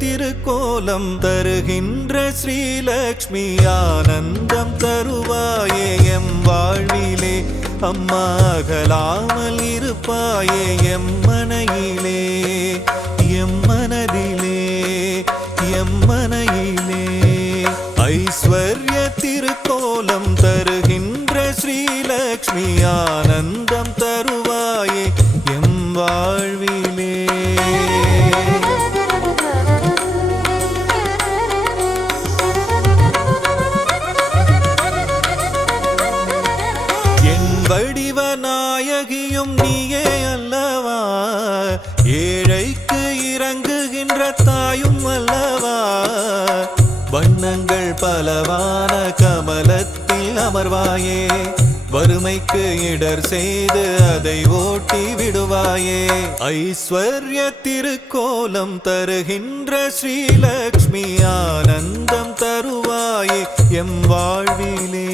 திருக்கோலம் தருகின்ற ஸ்ரீலக்ஷ்மி ஆனந்தம் தருவாயே எம் வாழ்விலே அம்மா அகலாமல் இருப்பாயே எம் மனையிலே எம் மனதிலே எம் மனையிலே ஐஸ்வர்ய திருக்கோலம் தருகின்ற ஸ்ரீலக்ஷ்மி ஆனந்தம் தருவாயே எம் வாழ்விலே வடிவநாயகியும் நீயே அல்லவா ஏழைக்கு இறங்குகின்ற தாயும் அல்லவா வண்ணங்கள் பலவான கமலத்தில் அமர்வாயே வறுமைக்கு இடர் செய்து அதை ஓட்டி விடுவாயே ஐஸ்வர்ய திருக்கோலம் தருகின்ற ஸ்ரீலக்ஷ்மி ஆனந்தம் தருவாயே எம் வாழ்விலே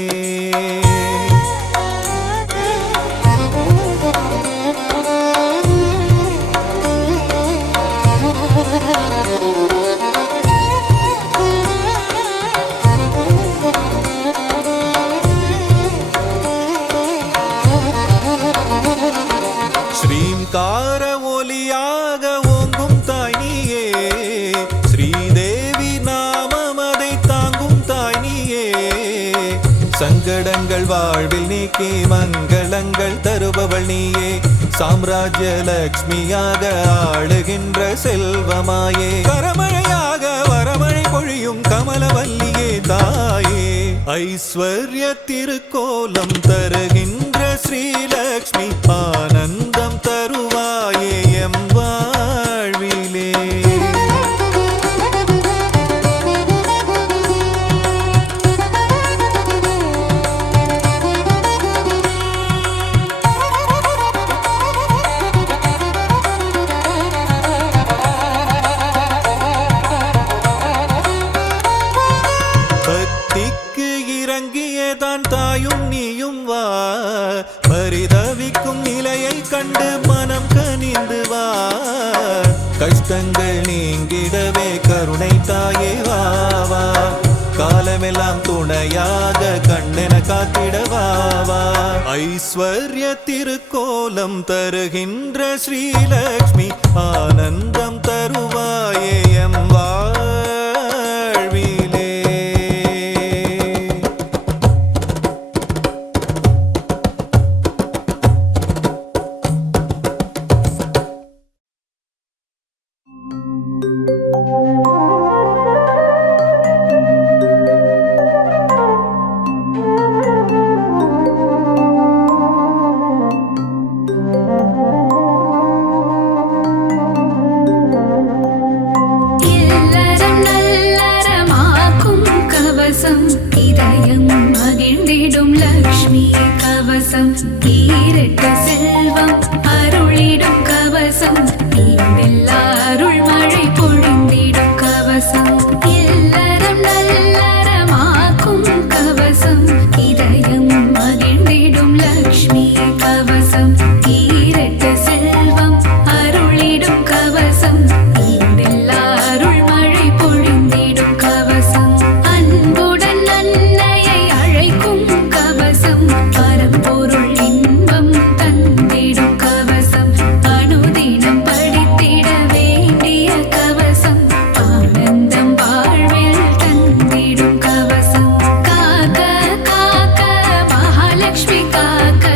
ஸ்ரீங்கார ஒலியாக ஓங்கும் தாய் நீயே ஸ்ரீதேவி நாமம் அதை தாங்கும் தாய் நீயே சங்கடங்கள் வாழ்வில் நீக்கி மங்களங்கள் தருபவள் நீயே சாம்ராஜ்ய லக்ஷ்மியாக ஆளுகின்ற செல்வமாயே கரமழையாக வரமழை பொழியும் கமலவல்லியே தாயே ஐஸ்வர்ய திருக்கோலம் தருகின்ற ஸ்ரீலக்ஷ்மி ஆனந்தம் தருவாயே எம் வாழ்விலே பக்திக்கு இறங்கியதான் தாயும் நீயும் வா பரிதவிக்கும் நிலையை கண்டு மனம் கனிந்து வா கஷ்டங்கள் நீங்கிடவே கருணை தாயே வா காலமெல்லாம் துணையாக கண்ணென காத்திடவா ஐஸ்வர்ய திருக்கோலம் தருகின்ற ஸ்ரீலக்ஷ்மி ஆனந்தம் தருவாயே எம் வாழ்விலே இதயம் மகிழ்ந்திடும் லக்ஷ்மி கவசம் ஈரட்ட செல்வம் அருளிடும் கவசம் அருள் மழை பொழிந்திடும் கவசம் இல்லறம் நல்லறமாக்கும் கவசம் இதயம் மகிழ்ந்திடும் லக்ஷ்மி கவசம் ஈரட்ட செல்வம் அருளிடும் கவசம் அருள் மழை பொழிந்திடும் கவசம் பரம்பொருள் இன்பம் தந்திடும் கவசம் அனுதினம் படித்திட வேண்டிய கவசம் ஆனந்தம் வாழ்வில் தந்திடும் கவசம் காக்க காக்க மகாலட்சுமி காக்க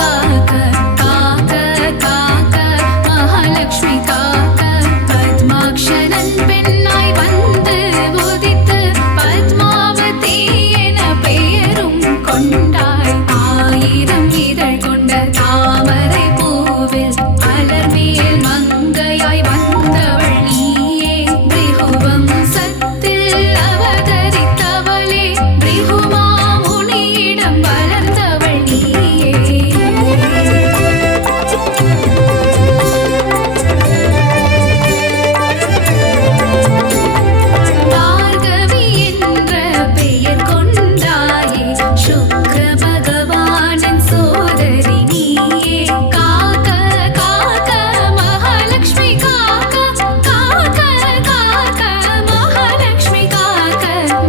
காக்க காக்க காக்க மகாலட்சுமி காக்க பத்மாக்ஷரன் பெண்ணாய் வந்து உதித்து பத்மாவதி என பெயரும் கொண்டாய் ஆயிரம் இதழ் கொண்ட தாமரை பூவில் அலர்மேல் மங்கையாய் வந்தவள் நீயே பிருகுவம் சத்தில் அவதரித்தவளே பிருகுமாமுனியிடம் வளர்ந்தவள் நீயே பார்கவி என்ற பெயர் கொண்டாயே சுக்ர பகவானின் சோதரி நீயே காக்க காக்க மகாலட்சுமி காக்க காக்க காக்க மகாலட்சுமி காக்க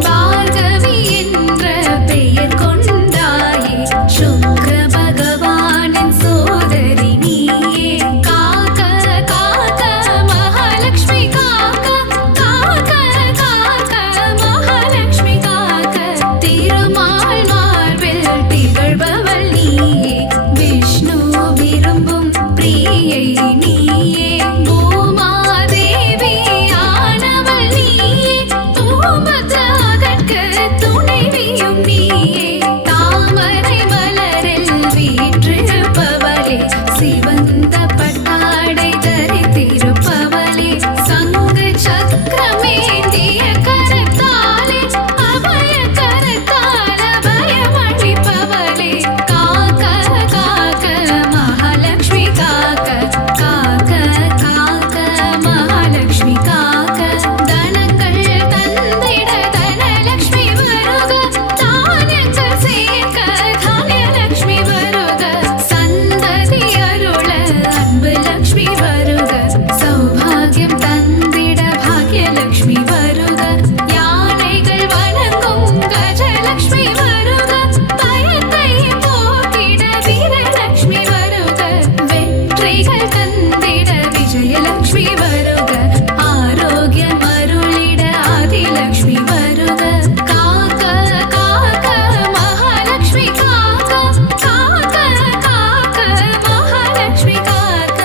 பார்கவி என்ற பெயர் கொண்டாயே சுக்ர பகவானின் சோதரி நீயே காக்க காக்க மகாலட்சுமி காக்க காக்க காக்க மகாலட்சுமி காக்க திருமால் மார்பில் திகழ்பவள் நீயே விஷ்ணு விரும்பும் பிரியை நீயே பூமாதேவி ஆனவள் நீயே பூமத்ராகற்கு துணைவியும் நீயே தாமரை மலரில் வீற்றிருப்பவளே சிவந்த பட்டாடை தரித்திருப்பவளே சங்கு சக்கரமேந்திய கரத்தாலே அபய கரத்தால் அபயமளிப்பவளே காக்க காக்க மகாலட்சுமி காக்க காக்க காக்க மகாலட்சுமி காக்க தனங்கள் தந்திட தனலட்சுமி வருக தானியங்கள் சேர்க்க தானியலட்சுமி வருக சந்ததி அருள அன்பு லட்சுமி வருக சௌபாகியம் தந்திட பாக்யலட்சுமி வருக யானைகள் வணங்கும் கஜலட்சுமி வருக பயத்தை போக்கிட வீரலட்சுமி வருக வெற்றிகள் தந்திட விஜயலட்சுமி வருக ஆரோக்கியம் அருளிட ஆதிலட்சுமி வருக காக்க காக்க மகாலட்சுமி காக்க காக்க காக்க மகாலட்சுமி காக்க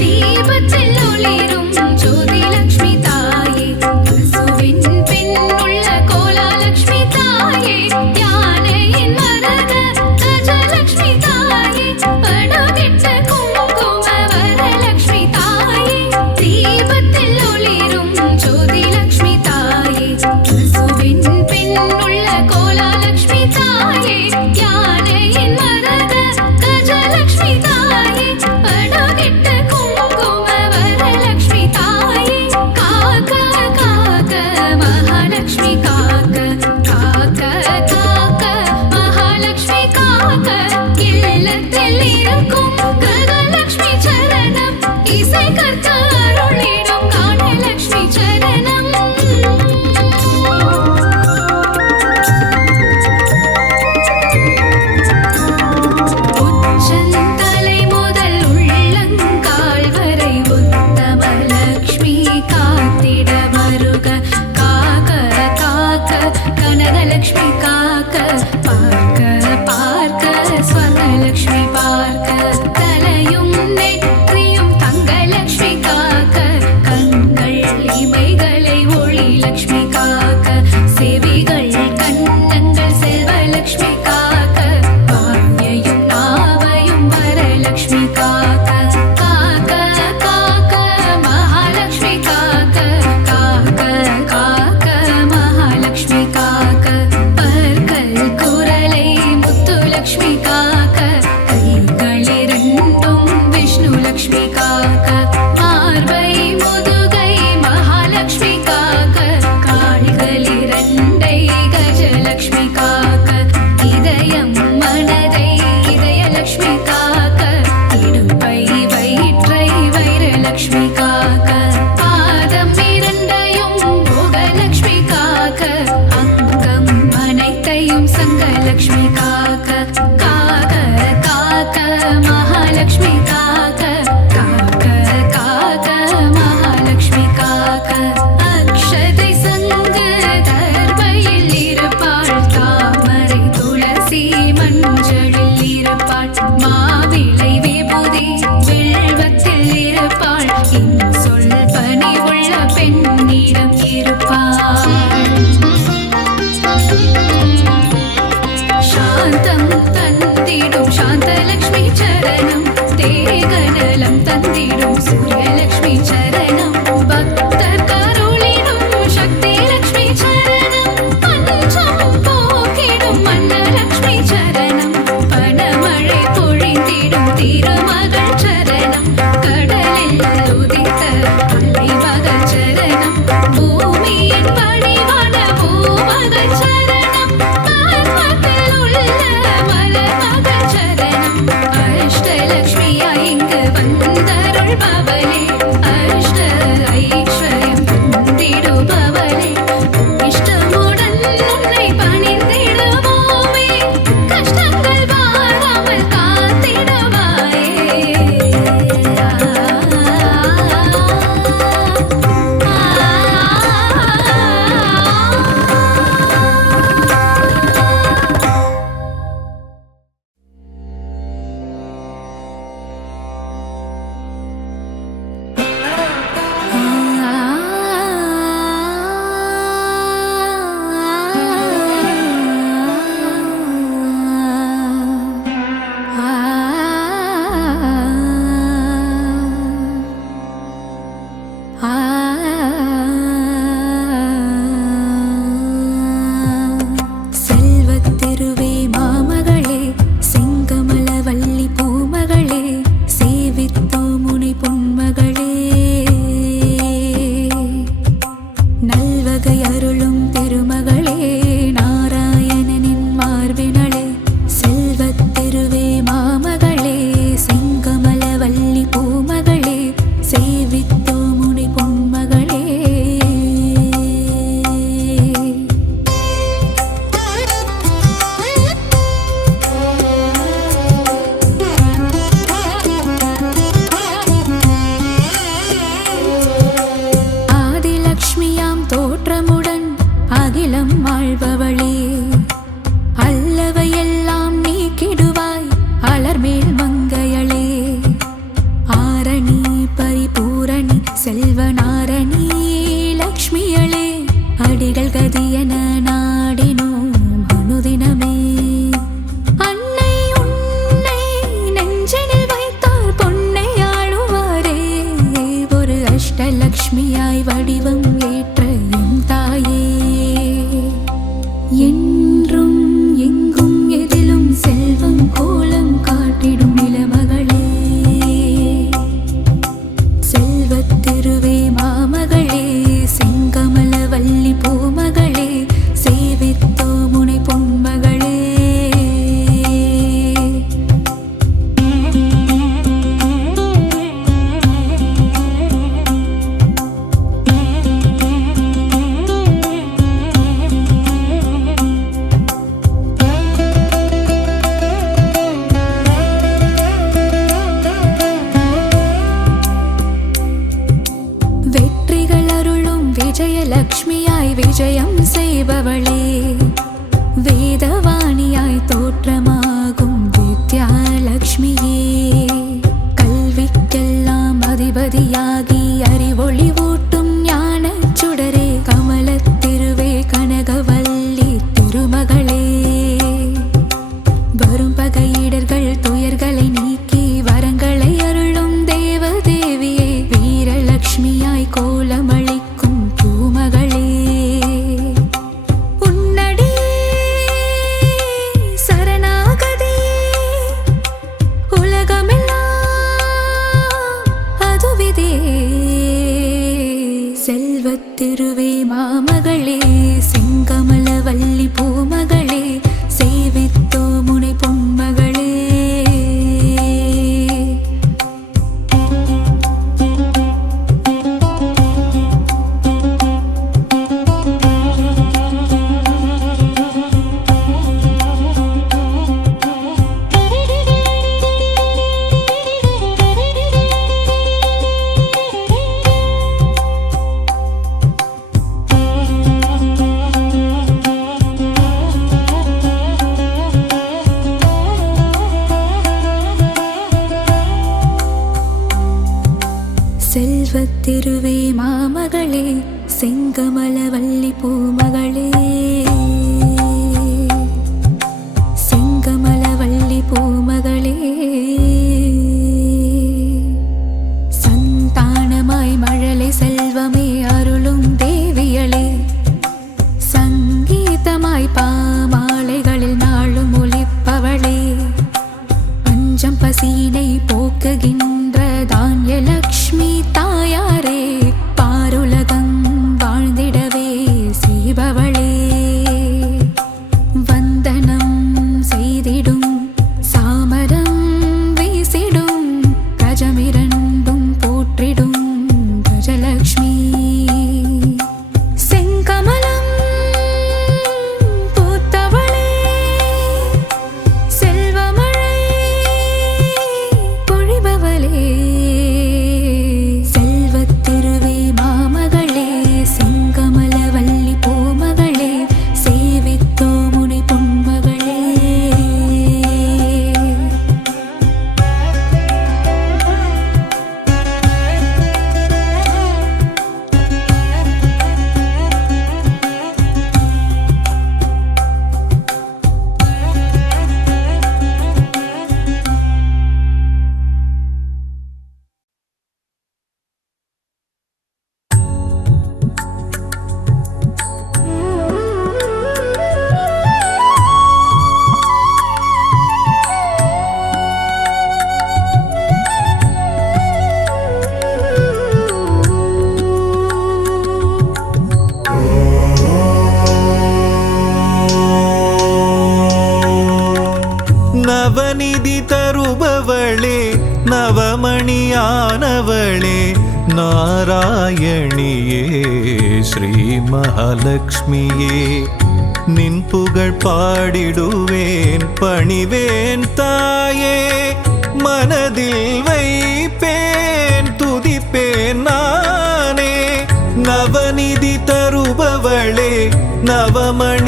தீபத்தில் ஒளிரும் ஜோதிலட்சுமி தாயே பசுவின் பின் உள்ள கோலாலட்சுமி தாயே யானையின் மரத கஜலட்சுமி தாயே படுகிட்ட குங்கும வரலட்சுமி தாயே தீபத்தில் ஒளிரும் ஜோதிலட்சுமி தாயே பசுவின் பின் உள்ள கோலாலட்சுமி தாயே யானையின் மரத கஜலட்சுமி தாயே படுகிட்ட குங்கும வரலட்சுமி தாயே காக்க காக்க மகாலட்சுமி காக்க காக்க காக்க மகாலட்சுமி காக்க இல்லத்தில் இருக்கும் கனலட்சுமி சரணம் இசை கற்க அருளிடும் காணலட்சுமி சரணம் உச்சந்தலை முதல் உள்ளங்கால் வரை உத்தமலட்சுமி காத்திட வருக காக்க காக்க கனகலட்சுமி காக்க பார்க்க பார்க்க ஸ்வர்ணலட்சுமி பார்க்க தலையும் நெற்றியும் தங்கலட்சுமி காக்க கண்கள் இமைகளை ஒளிலட்சுமி காக்க செவிகள் கன்னங்கள் செல்வலட்சுமி காக்க வாயையும் நாவையும் வரலட்சுமி காக்க காக்க காக்க மகாலட்சுமி காக்க செல்வத்திருவே மாமகளே செங்கமலவல்லி பூமகளே சேவித்தோ முனை பொன்மகளே நல்வகை அருளும் திருமகளே நாராயணனின் மார்பினளே செல்வத்திருவே மாமகளே செங்கமலவல்லி பூமகளே சேவித்தோ முனை பொன்மகளே ஆதிலக்ஷ்மியாம் தோற்றமுடன் அகிலம் வாழ்பவளே அல்லவையெல்லாம் நீக்கிடுவாய் அலர்மேல் மங்கையளே ஆரணி பரிபூரணி செல்வநாரணி லக்ஷ்மியளே அடிகள் கதியன நாடினோம் அனுதினமே அன்னை உன்னை நெஞ்சினில் வைத்தால் பொன்னை ஆளுவாரே ஒரு அஷ்டலக்ஷ்மியாய் வடிவம் ஏற்ற என் தாயே என்றும் எங்கும் எதிலும் செல்வம் கோலம் காட்டிடும் நிலமகளே செல்வத்திருவே மாமகளே செங்கமலவல்லி பூமகளே சேவித்தோ முனை பொன்மகளே வெற்றிகள் அருளும் விஜயலக்ஷ்மியாய் விஜயம் செய்பவளே வேதவாணியாய் தோற்றமாகும் வித்யாலக்ஷ்மியே கல்விக்கெல்லாம் அதிபதியாகி அறிவொளி ஊட்டும் ஞானச் சுடரே கமலத்திருவே கனகவல்லி திருமகளே வரும் பகையிடர்கள் துயர்களை நீக்கி வரங்களை அருளும் தேவதேவியே வீரலக்ஷ்மியாய் கோலமளிக்கும் பூமகளே உன்னடி சரணாகதி உலகமெல்லாம் அதுவிதே செல்வத்திருவே மாமகளே செங்கமலவல்லி பூமகளே சேவித்தோ முனை பொன்மகளே செல்வத்திருவே மாமகளே செங்கமலவல்லி பூமகளே செங்கமலவல்லி பூமகளே சந்தானமாய் மழலை செல்வமே அருளும் தேவியளே சங்கீதமாய் பாமாலைகளில் நாளும் ஒலிப்பவளே பஞ்சம் பசியினை போக்குகின்ற தான்யலக்ஷ்மி தாயாரே பாருலகம் வாழ்ந்திடவே செய்பவளே நாராயணியே ஸ்ரீ மகாலட்சுமியே நின் புகழ் பாடிடுவேன் பணிவேன் தாயே மனதில் வைப்பேன் துதிப்பேன் நானே நவநிதி தருபவளே நவமணியானவளே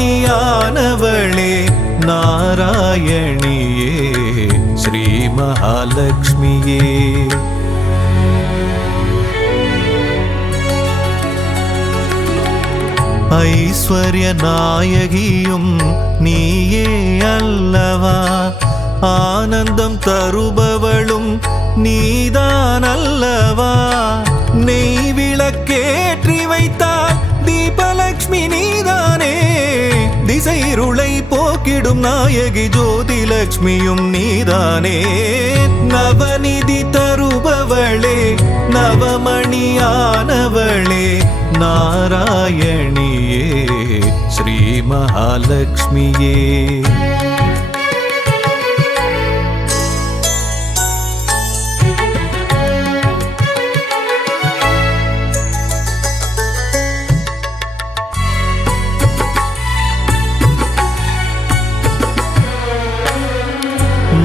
நாராயணியே ஸ்ரீ மகாலட்சுமியே ஐஸ்வர்ய நாயகியும் நீயே அல்லவா ஆனந்தம் தருபவளும் நீதான் அல்லவா நெய் விளக்கேற்றி வைத்தால் தீபலக்ஷ்மி நீதானே திசைருளை போக்கிடும் நாயகி ஜோதிலக்ஷ்மியும் நீதானே நவநிதி தருபவளே நவமணியானவளே நாராயணியே ஸ்ரீ மகாலட்சுமியே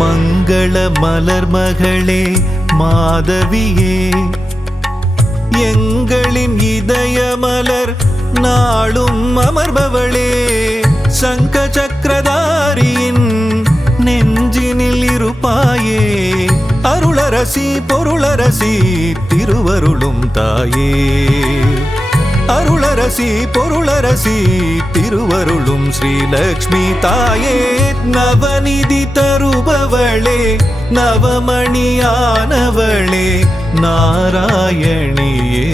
மங்கள மலர் மகளே மாதவியே எங்களின் இதய மலர் நாளும் அமர்பவளே சங்க சக்கரதாரியின் நெஞ்சினில் இருப்பாயே அருளரசி பொருளரசி திருவருளும் தாயே அருளரசி பொருளரசி திருவருளும் ஸ்ரீலக்ஷ்மி தாயே நவநிதி தருபவளே நவமணியானவளே நாராயணியே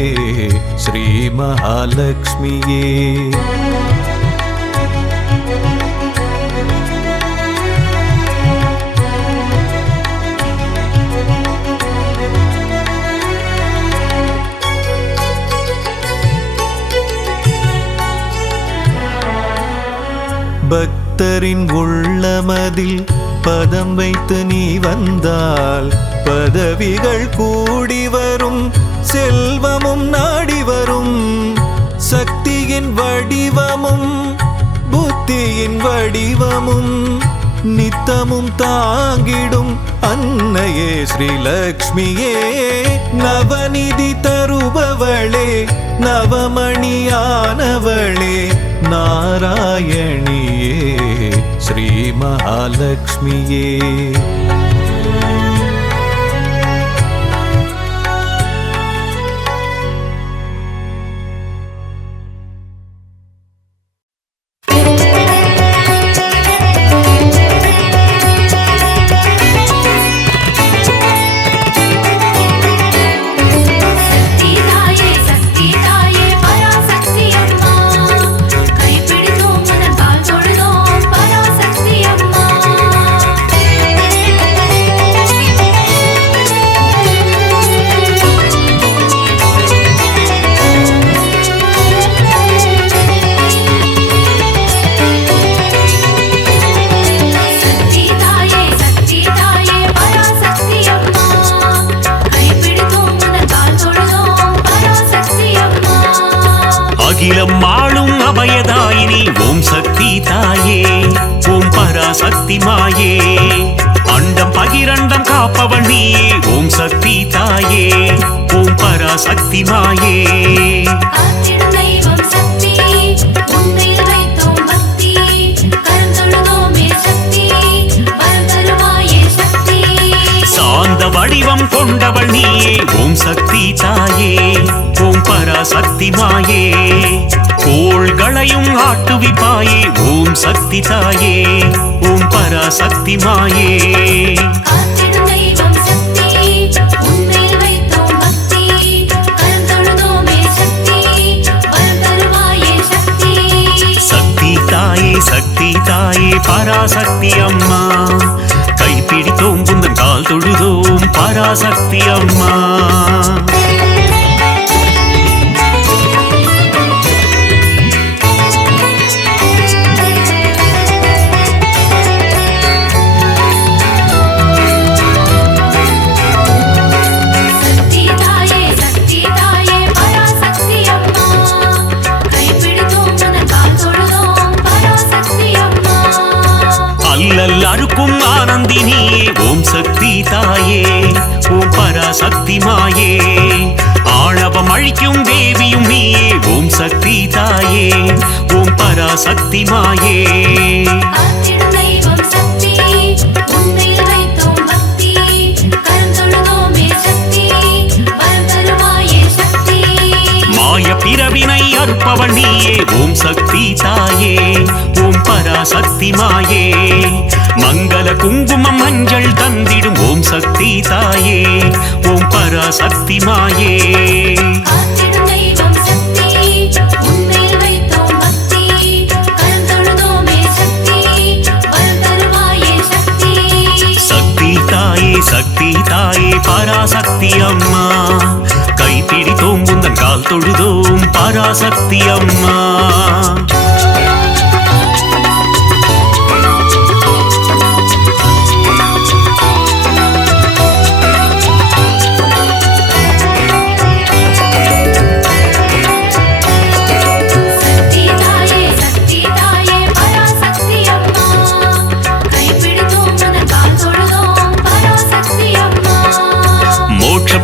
ஸ்ரீ மகாலட்சுமியே பக்தரின் உள்ளமதில் பதம் வைத்து நீ வந்தால் பதவிகள் கூடி வரும் செல்வமும் நாடி வரும் சக்தியின் வடிவமும் புத்தியின் வடிவமும் நித்தமும் தாங்கிடும் அன்னையே ஸ்ரீலக்ஷ்மியே நவநிதி தருபவளே நவமணியானவளே நாராயணியே ஸ்ரீ மகாலட்சுமியே அகிலம் ஆளும் அபயதாயினி ஓம் சக்தி தாயே ஓம் பராசக்தி மாயே அண்டம் பகிரண்டம் காப்பவள் நீயே ஓம் சக்தி தாயே ஓம் பராசக்தி மாயே சாந்த வடிவம் கொண்டவள் நீயே ஓம் சக்தி தாயே ஓம் பராசக்தி மாயே கோள்களையும் ஆட்டுவிப்பாயே ஓம் சக்தி தாயே ஓம் பராசக்தி மாயே சக்தி தாயே சக்தி தாயே பராசக்தி அம்மா கைப்பிடித்தோம் புந்தன் கால் தொழுதோம் பராசக்தி அம்மா சக்தி தாயே அறுக்கும் ஆனந்தினியே ஓம் சக்தி தாயே ஓம் பராசக்தி மாயே ஆணவம் அழிக்கும் தேவியும் நீயே ஓம் சக்தி தாயே ஓம் பராசக்தி மாயே மாய பிறவினை அறுப்பவள் நீயே ஓம் சக்தி தாயே ஓம் பராசக்தி மாயே மங்கள குங்குமம் மஞ்சள் தந்திடும் ஓம் சக்தி தாயே ஓம் பராசக்தி மாயே சக்தி தாயே சக்தி தாயே பராசக்தி அம்மா கைப்பிடித்தோம் உந்தன் கால் தொழுதோம் பராசக்தி அம்மா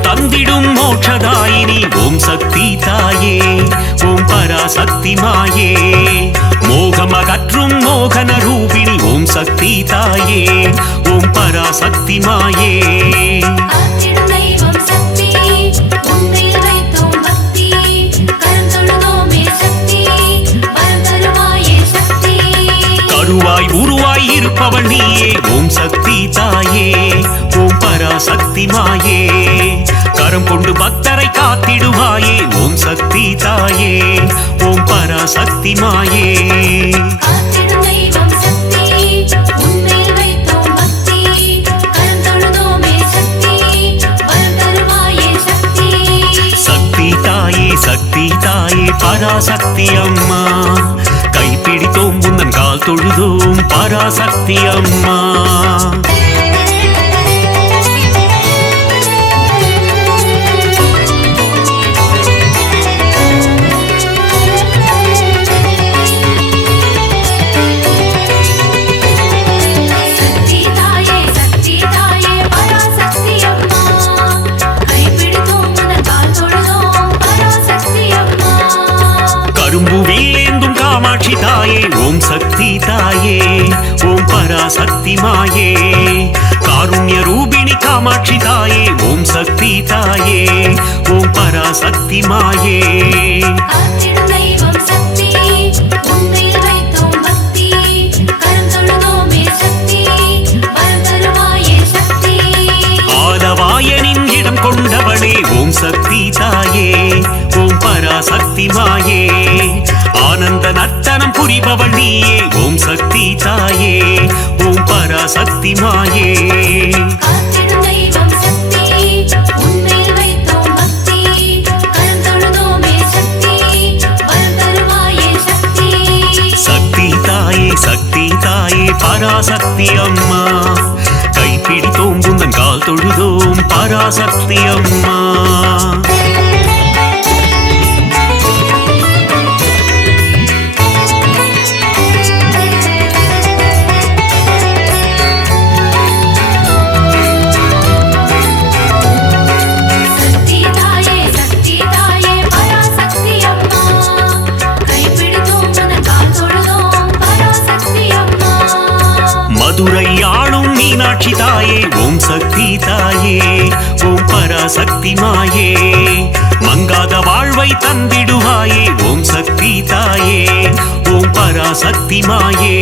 தந்திடும் மோட்சதாயினி ஓம் சக்தி தாயே ஓம் பராசக்தி மாயே மோகமகற்றும் மோகன ரூபிணி ஓம் சக்தி தாயே ஓம் பராசக்தி மாயே கருவாய் உருவாய் இருப்பவள் நீயே ஓம் சக்தி தாயே ஓம் பராசக்தி மாயே கரம் கொண்டு பக்தரை காத்திடுவாயே ஓம் சக்தி தாயே ஓம் பராசக்தி மாயே சக்தி தாயே சக்தி தாயே பராசக்தி அம்மா கைப்பிடித்தோம் உந்தன் கால் தொழுதோம் பராசக்தி அம்மா காமாட்சி தாயே ஓம் சக்தி தாயே ஓம் பராசக்தி மாயே காருண்ய ரூபிணி காமாட்சி தாயே ஓம் சக்தி தாயே ஓம் பராசக்தி மாயே ஆலவாயனின் இடம் கொண்டவளே ஓம் சக்தி தாயே ஓம் பராசக்தி மாயே ஆனந்த நர்த்தனம் புரிபவள் நீயே ஓம் சக்தி தாயே ஓம் பராசக்தி மாயே சக்தி தாயே சக்தி தாயே பராசக்தி அம்மா கைப்பிடித்தோம் உந்தன் கால் தொழுதோம் பராசக்தி அம்மா மதுரை ஆளும் மீனாட்சி தாயே ஓம் சக்தி தாயே ஓம் பராசக்தி மாயே மங்காத வாழ்வை தந்திடுவாயே ஓம் சக்தி தாயே ஓம் பராசக்தி மாயே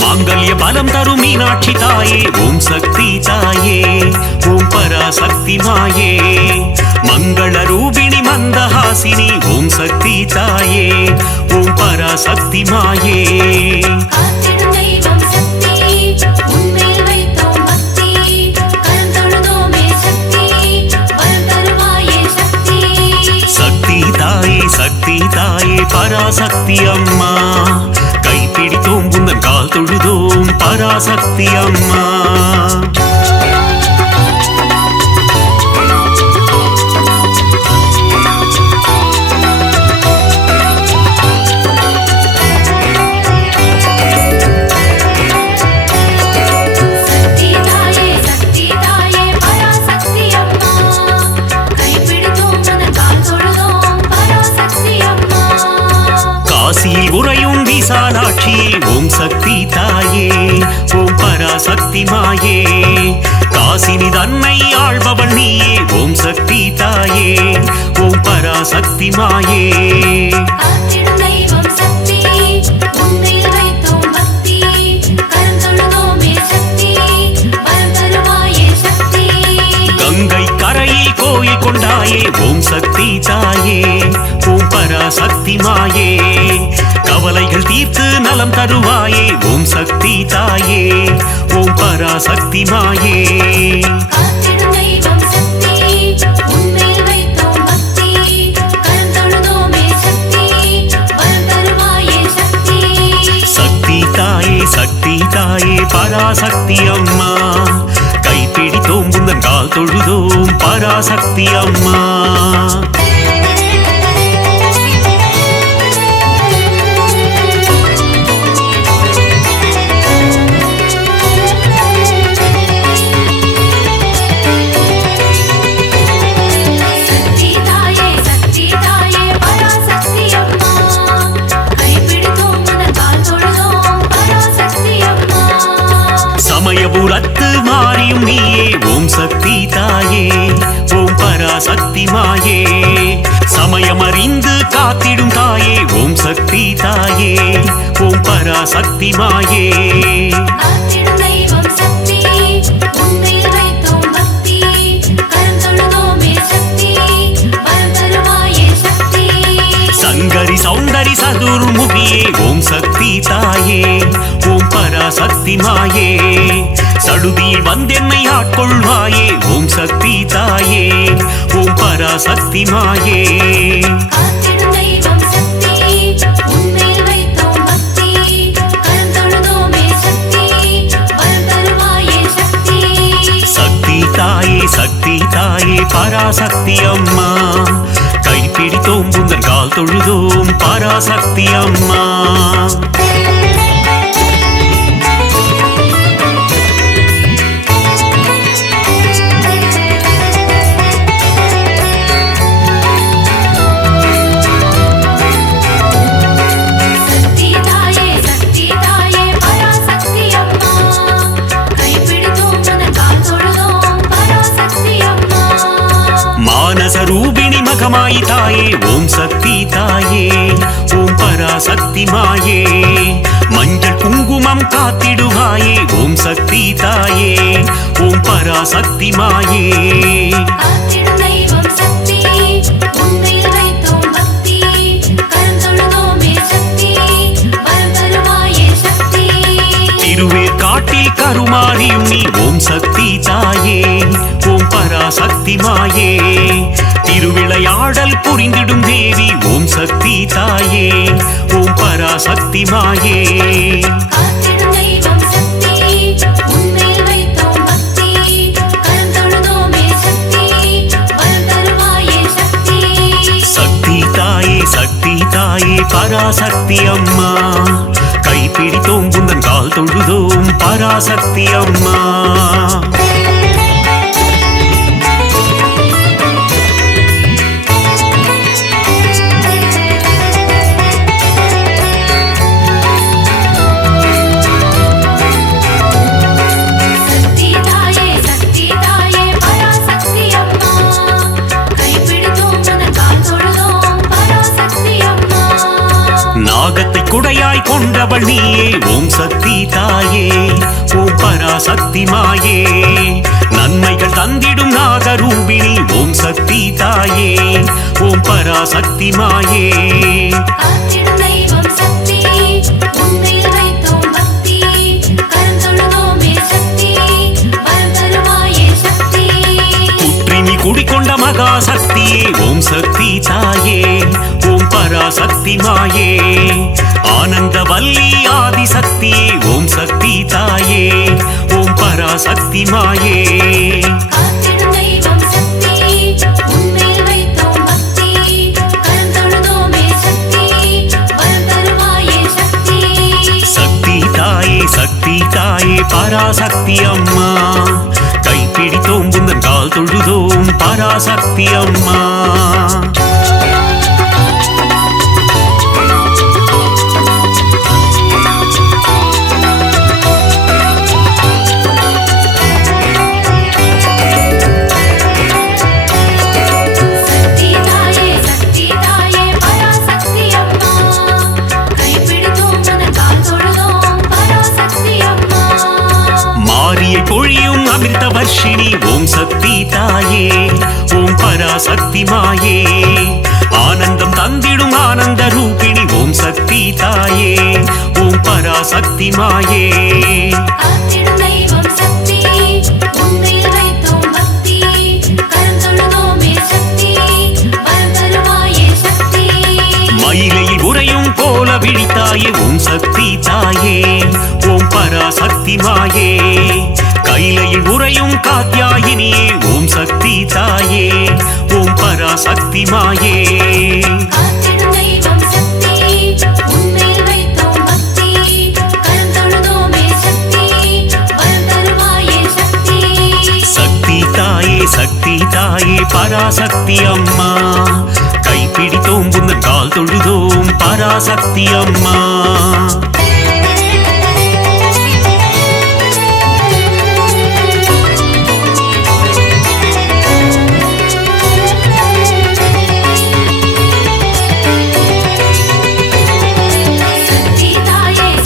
மாங்கல்ய பலம் தரும் மீனாட்சி தாயே ஓம் சக்தி தாயே ஓம் பராசக்தி மாயே மங்கள ரூபிணி மந்தஹாசினி ஓம் சக்தி தாயே ஓம் பராசக்தி மாயே சக்தி தாயே சக்தி தாயே பராசக்தி அம்மா கைப்பிடித்தோம் உந்தன் கால் தொழுதோம் பராசக்தி அம்மா தாயே ஓம் பராசக்தி மாயே காசினி தன்னை ஆள்பவள் நீயே ஓம் சக்தி தாயே ஓம் பராசக்தி மாயே காத்திடும் தெய்வம் சக்தி உன்னில் வைத்தோம் பக்தி கருந்தொழுதோமே சக்தி வரம் தருவாயே சக்தி கங்கை கரையில் கோயில் கொண்டாயே ஓம் சக்தி தாயே ஓம் பராசக்தி மாயே கவலைகள் தீர்த்து நலம் தருவாயே ஓம் சக்தி தாயே ஓம் பராசக்தி மாயே காத்திடும் தெய்வம் சக்தி உன்னில் வைத்தோம் பக்தி கருந்தொழுதோமே சக்தி வரம் தருவாயே சக்தி சக்தி தாயே பராசக்தி அம்மா கைப்பிடித்தோம் உந்தன் கால் தொழுதோம் பராசக்தி அம்மா சமயபுரத்து மாறியும் நீயே ஓம் சக்தி தாயே ஓம் பராசக்தி மாயே சமயமறிந்து காத்திடும் தாயே ஓம் சக்தி தாயே ஓம் பராசக்தி மாயே காத்திடும் தெய்வம் சக்தி உன்னில் வைத்தோம் பக்தி கருந்தொழுதோமே சக்தி வரம் தருவாயே சக்தி சங்கரி சௌந்தரி சதுர்முகியே ஓம் சக்தி தாயே ஓம் பராசக்தி மாயே சடுதியில் வந்தென்னை ஆட்கொள்வாயே ஓம் சக்தி தாயே ஓம் பராசக்தி மாயே காத்திடும் தெய்வம் சக்தி உன்னில் வைத்தோம் பக்தி கருந்தொழுதோமே சக்தி வரம் தருவாயே சக்தி சக்தி தாயே பராசக்தி அம்மா கைப்பிடித்தோம் உந்தன் கால் தொழுதோம் பராசக்தி அம்மா ரூபிணி மகமாயி தாயே ஓம் சக்தி தாயே ஓம் பராசக்தி மாயே மஞ்சள் குங்குமம் காத்திடுவாயே ஓம் சக்தி தாயே ஓம் பராசக்தி மாயே காத்திடும் தெய்வம் சக்தி உன்னில் வைத்தோம் பக்தி கருந்தொழுதோமே சக்தி வரம் தருவாயே சக்தி திருவேற்காட்டில் கருமாரியும் நீ ஓம் சக்தி தாயே ஓம் பராசக்தி மாயே திருவிளையாடல் புரிந்திடும் தேவி ஓம் சக்தி தாயே ஓம் பராசக்தி மாயே காத்திடும் தெய்வம் சக்தி உன்னில் வைத்தோம் பக்தி கருந்தொழுதோமே சக்தி வரம் தருவாயே சக்தி தாயே பராசக்தி அம்மா கைப்பிடித்தோம் உந்தன் கால் தொழுதோம் பராசக்தி அம்மா நாகத்தை குடையாய் கொண்டவள் நீயே ஓம் சக்தி தாயே ஓம் பராசக்தி மாயே நன்மைகள் தந்திடும் நாகரூபிணி ஓம் சக்தி தாயே ஓம் பராசக்தி மாயே காத்திடும் தெய்வம் சக்தி உன்னில் வைத்தோம் பக்தி கருந்தொழுதோமே சக்தி வரம் தருவாயே சக்தி குற்றினி குடிக்கொண்ட மகாசக்தியே ஓம் சக்தி தாயே ஓம் பராசக்தி மாயே ஆனந்தவல்லி ஆதிசக்தியே ஓம் சக்தி தாயே ஓம் பராசக்தி மாயே காத்திடும் தெய்வம் சக்தி உன்னில் வைத்தோம் பக்தி கருந்தொழுதோமே சக்தி வரம் தருவாயே சக்தி தாயே பராசக்தி அம்மா கைப்பிடித்தோம் உந்தன் கால் தொழுதோம் பராசக்தி அம்மா வர்ஷிணி ஓம் சக்தி தாயே ஓம் பராசக்தி மாயே ஆனந்தம் தந்திடும் ஆனந்த ரூபிணி ஓம் சக்தி தாயே ஓம் பராசக்தி மாயே காத்திடும் தெய்வம் சக்தி உன்மேல் வைத்தோம் பக்தி கரம் தொழுதோமே சக்தி வரம் தருவாயே சக்தி மயிலையில் உறையும் கோல விழித்தாயே ஓம் சக்தி தாயே ஓம் பராசக்தி மாயே கைலையில் உறையும் காத்யாயினியே ஓம் சக்தி தாயே ஓம் பராசக்தி மாயே காத்திடும் தெய்வம் சக்தி உன்மேல் வைத்தோம் பக்தி கரம் தொழுதோமே சக்தி வரம் தருவாயே சக்தி சக்தி தாயே பராசக்தி அம்மா கைப்பிடித்தோம் புந்தன் கால் தொழுதோம் பராசக்தி அம்மா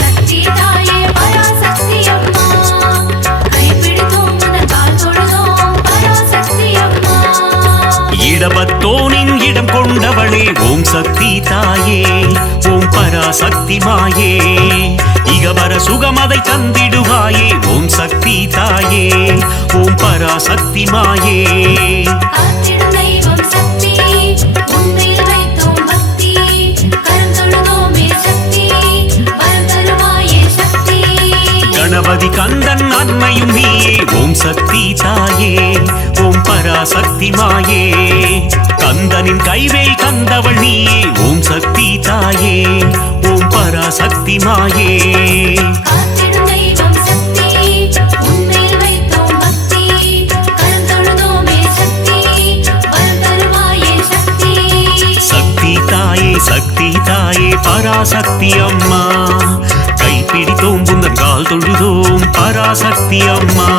சக்தி தாயே பராசக்தி அம்மா கைப்பிடித்தோம் உனது கால் தொழுதோம் பராசக்தி அம்மா இடபத்தோனின் இடம் கொண்டவளே ஓம் சக்தி தாயே ஓம் பராசக்தி மாயே இகவர சுகமதை தந்திடுவாயே ஓம் சக்தி தாயே ஓம் பராசக்தி மாயே காத்திடும் தெய்வம் சக்தி உன்மேல் வைத்தோம் பக்தி கரம் தொழுதோமே சக்தி வரம் தருவாயே சக்தி கணபதி கந்தன் அன்னையும் நீயே ஓம் சக்தி தாயே ஓம் பராசக்தி மாயே கந்தனின் கைவேல் கந்தவள் நீயே ஓம் சக்தி தாயே ஓம் பராசக்தி மாயே காத்திடும் தெய்வம் சக்தி உன்மேல் வைத்தோம் பக்தி கரம் தொழுதோமே சக்தி வரம் தருவாயே சக்தி தாயே பராசக்தி அம்மா கைப்பிடித்தோம் புந்தன் கால் தொழுதோம் பராசக்தி அம்மா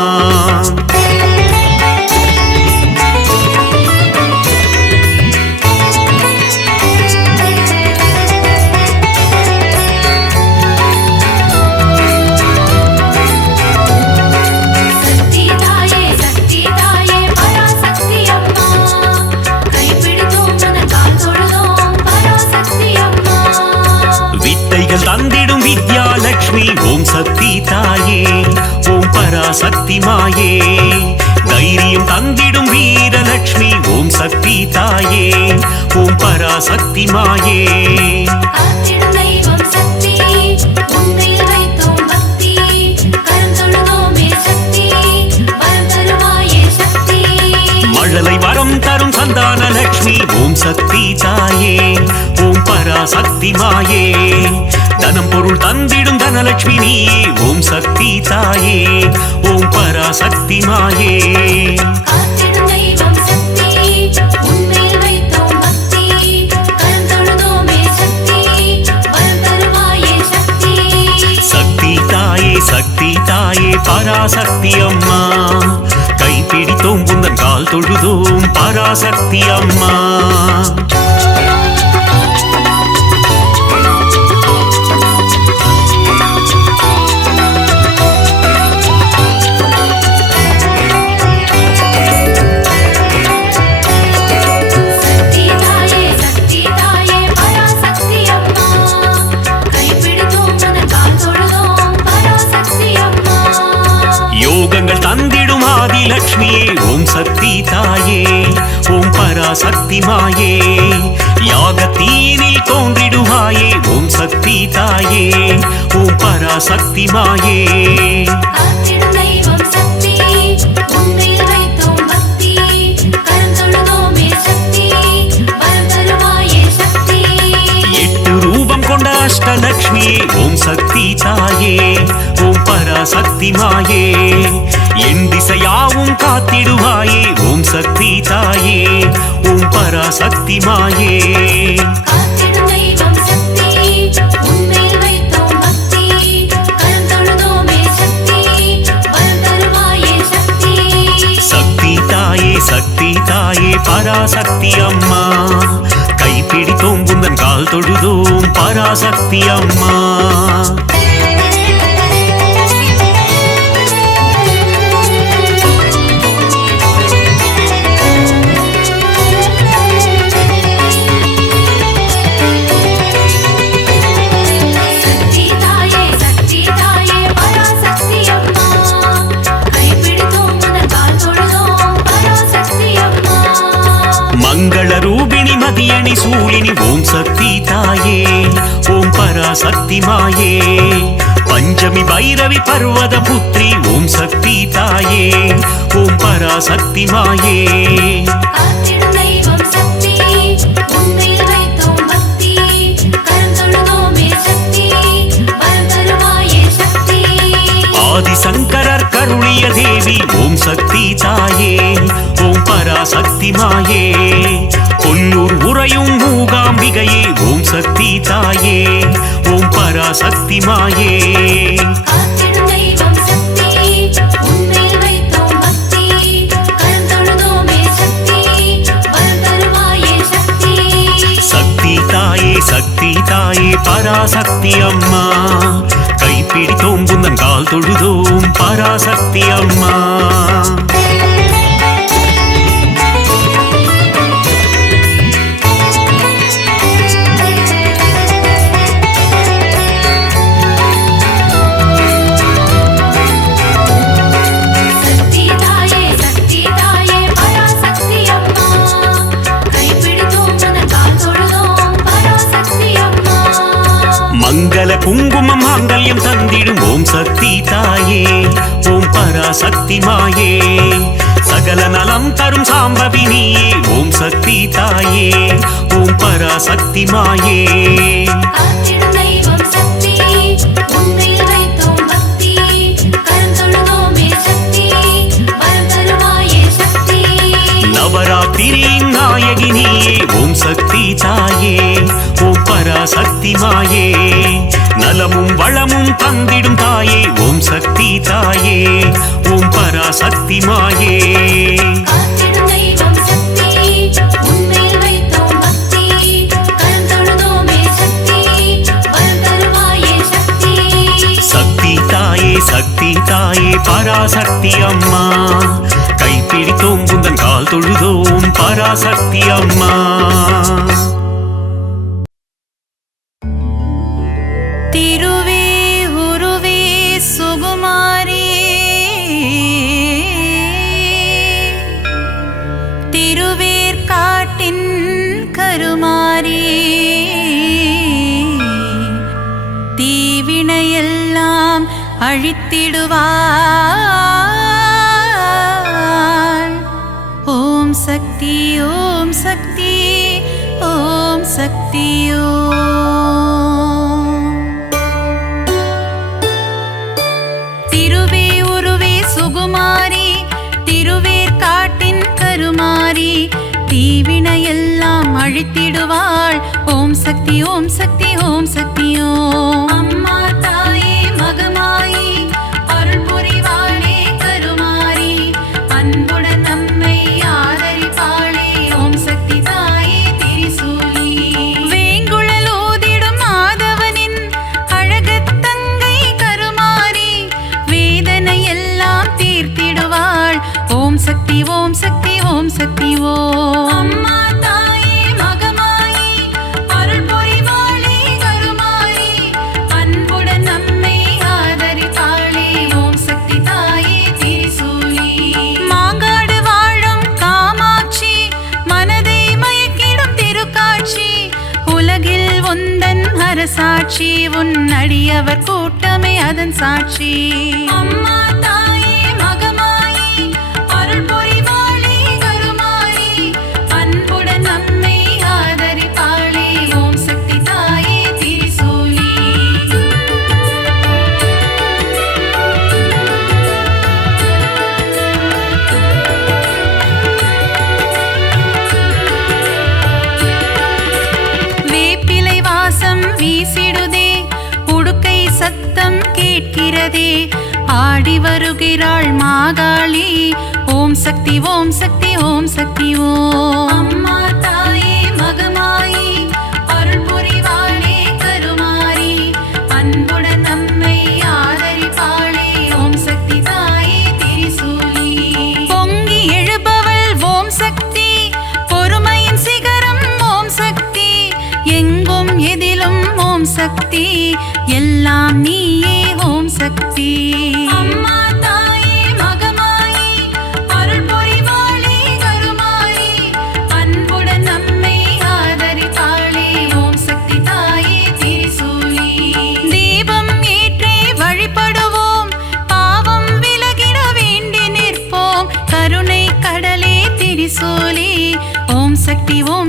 சக்தி தாயே பராசக்தி அம்மா கைப்பிடித்தோம் உனது கால் தொழுதோம் பராசக்தி அம்மா வித்தைகள் தந்திடும் வித்யாலட்சுமி ஓம் சக்தி தாயே ஓம் பராசக்தி மாயே தைரியம் தந்திடும் வீரலட்சுமி ஓம் சக்தி தாயே ஓம் பராசக்தி மாயே காத்திடும் தெய்வம் சக்தி உன்மேல் வைத்தோம் பக்தி கரம் தொழுதோமே சக்தி வரம் தருவாயே சக்தி மழலை வரம் தரும் சந்தான லட்சுமி ஓம் சக்தி தாயே ஓம் பராசக்தி மாயே தனம் பொருள் தந்திடும் தனலட்சுமி நீயே ஓம் சக்தி தாயே ஓம் பராசக்தி மாயே காத்திடும் தெய்வம் சக்தி உன்மேல் வைத்தோம் பக்தி கரம் தொழுதோமே சக்தி வரம் தருவாயே சக்தி தாயே பராசக்தி அம்மா கைப்பிடித்தோம் புந்தன் கால் தொழுதோம் பராசக்தி அம்மா சக்தி தாயே பராசக்தி அம்மா கைப்பிடித்தோம் உனது கால் தொழுதோம் பராசக்தி அம்மா யோகங்கள் தந்திடும் ஆதிலட்சுமியே ஓம் சக்தி தாயே ஓம் பராசக்தி மாயே யாகத்தீனில் தோன்றிடுவாயே ஓம் சக்தி தாயே ஓம் பராசக்தி மாயே காத்திடும் தெய்வம் சக்தி உன்மேல் வைத்தோம் பக்தி கரம் தொழுதோமே சக்தி வரம் தருவாயே சக்தி எட்டு ரூபம் கொண்ட அஷ்டலட்சுமியே ஓம் சக்தி தாயே ஓம் பராசக்தி மாயே என் திசையாவும் காத்திடுவாயே ஓம் சக்தி தாயே ஓம் பராசக்தி மாயே காத்திடும் தெய்வம் சக்தி உன்மேல் வைத்தோம் பக்தி கரம் தொழுதோமே சக்தி வரம் தருவாயே சக்தி தாயே பராசக்தி அம்மா கைப்பிடித்தோம் புந்தன் கால் தொழுதோம் பராசக்தி அம்மா பரணி சூழினி ஓம் சக்தி தாயே ஓம் பராசக்தி மாயே பஞ்சமி பைரவி பர்வத புத்ரி ஓம் சக்தி தாயே ஓம் பராசக்தி மாயே காத்திடும் தெய்வம் சக்தி உன்மேல் வைத்தோம் பக்தி கரம் தொழுதோமே சக்தி வரம் தருவாயே சக்தி ஆதிசங்கரர் கருளிய தேவி ஓம் சக்தி தாயே ஓம் பராசக்தி மாயே கொல்லூர் உறையும் மூகாம்பிகையே ஓம் சக்தி தாயே ஓம் பராசக்தி மாயே காத்திடும் தெய்வம் சக்தி உன்மேல் வைத்தோம் பக்தி கரம் தொழுதோமே சக்தி வரம் தருவாயே சக்தி சக்தி தாயே பராசக்தி அம்மா கைப்பிடித்தோம் குந்தன் கால் தொழுதோம் பராசக்தி அம்மா சக்தி தாயே பராசக்தி அம்மா கைப்பிடித்தோம் உனது கால் தொழுதோம் பராசக்தி அம்மா மங்கள குங்குமம் மாங்கல்யம் தந்திடும் ஓம் சக்தி தாயே ஓம் பராசக்தி மாயே சகல நலம் தரும் சாம்பவி நீயே ஓம் சக்தி தாயே ஓம் பராசக்தி மாயே காத்திடும் தெய்வம் சக்தி உன்மேல் வைத்தோம் பக்தி கரம் தொழுதோமே சக்தி வரம் தருவாயே சக்தி நவராத்திரியின் நாயகி நீயே ஓம் சக்தி தாயே ஓம் பராசக்தி மாயே நலமும் வளமும் தந்திடும் தாயே ஓம் சக்தி தாயே ஓம் பராசக்தி மாயே காத்திடும் தெய்வம் சக்தி உன்மேல் வைத்தோம் பக்தி கரம் தொழுதோமே சக்தி வரம் தருவாயே சக்தி சக்தி தாயே பராசக்தி அம்மா கைப்பிடித்தோம் குந்தன் கால் தொழுதோம் பராசக்தி அம்மா திருவே உருவே சுகுமாரி திருவேற்காட்டின் கருமாரி தீவினையெல்லாம் அழித்திடுவாள் ஓம் சக்தி ஓம் சக்தி ஓம் சக்தி ஓம் திருவே உருவே சுகுமாரி திருவேற்காட்டின் கருமாரி தீவினையெல்லாம் அழித்திடுவாள் ஓம் சக்தி ஓம் சக்தி ஓம் சக்தி ஓம் அம்மா தாயே மகமாயி அருள் புரிவாளே கருமாரி அன்புடன் நம்மை ஆதரிப்பாளே ஓம் சக்தி தாயே திரிசூலி வேங்குழல் ஊதிடும் மாதவனின் அழகுத் தங்கை கருமாரி வேதனை எல்லாம் தீர்த்திடுவாள் ஓம் சக்தி ஓம் சக்தி ஓம் சக்தி ஓம் அம்மா தாயே மகமாயி அருள் புரிவாளே கருமாரி அன்புடன் நம்மை ஆதரிப்பாளே ஓம் சக்தி தாயே திரிசூலி மாங்காடு வாழும் காமாட்சி மனதை மயக்கிடும் திருக்காட்சி உலகில் உந்தன் அரசாட்சி உன் அடியவர் கூட்டமே அதன் சாட்சி அம்மா தாயே மகமாயி அருள் புரிவாளே கருமாரி அன்புடன் நம்மை ஆதரிப்பாளே ஓம் சக்தி தாயே திரிசூலி வேப்பிலை வாசம் வீசிடுதே உடுக்கை சத்தம் கேட்கிறதே ஆடி வருகிறாள் மாகாளி ஓம் சக்தி ஓம் சக்தி ஓம் சக்தி ஓம் அம்மா தாயே மகமாயி அருள் புரிவாளே கருமாரி அன்புடன் நம்மை ஆதரிப்பாளே ஓம் சக்தி தாயே திரிசூலி பொங்கி எழுபவள் ஓம் சக்தி பொறுமையின் சிகரம் ஓம் சக்தி எங்கும் எதிலும் ஓம் சக்தி எல்லாம் நீயே ஓம் சக்தி அம்மா தாயே மகமாயி அருள் புரிவாளே கருமாரி அன்புடன் நம்மை ஆதரி